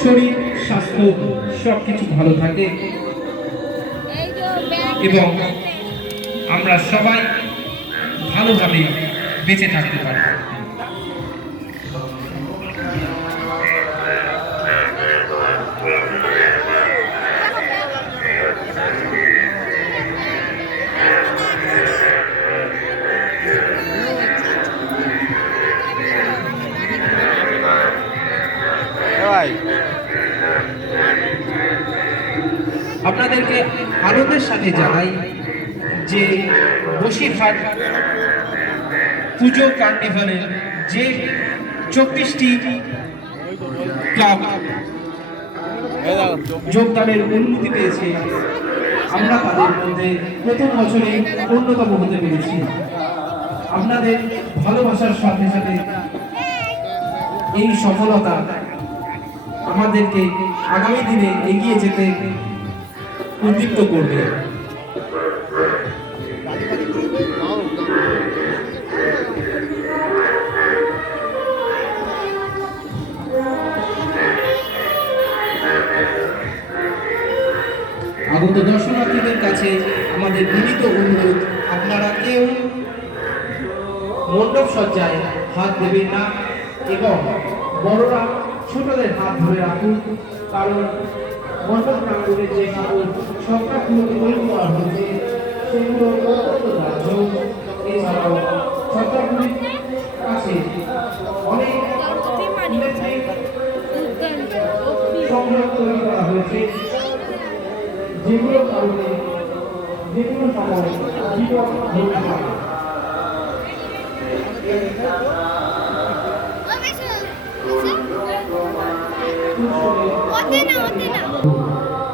শরীর স্বাস্থ্য সবকিছু ভালো থাকে এবং আমরা সবাই ভালোভাবে বেঁচে থাকতে পারি। আপনাদেরকে আনন্দের সাথে জানাই যে বসিরহাট পুজো কার্নিভালের যে 24টি ক্লাব যোগদানের অনুমতি পেয়েছে, আমরা তাদের মধ্যে প্রথম বছরে অন্যতম হতে পেরেছি। আপনাদের ভালোবাসার সাথে সাথে এই সফলতা আমাদেরকে আগামী দিনে এগিয়ে যেতে উদ্দীপ্ত করবে। আগত দর্শনার্থীদের কাছে আমাদের বিনীত অনুরোধ, আপনারা কেউ মণ্ডপ সজ্জায় হাত দেবেন না এবং বড়রা ছোটদের হাত ধরে রাখুন, কারণ মণ্ডপ প্রাঙ্গণে যে সকল সত্তাগুলো তৈরি করা হয়েছে সেগুলো অত্যন্ত দাহ্য। এছাড়াও সত্তাগুলির কাছে অনেক সংগ্রহ তৈরি করা হয়েছে, যেগুলোর কারণে যে কোনো সময় বিপদ ঘটতে পারে। ওতে না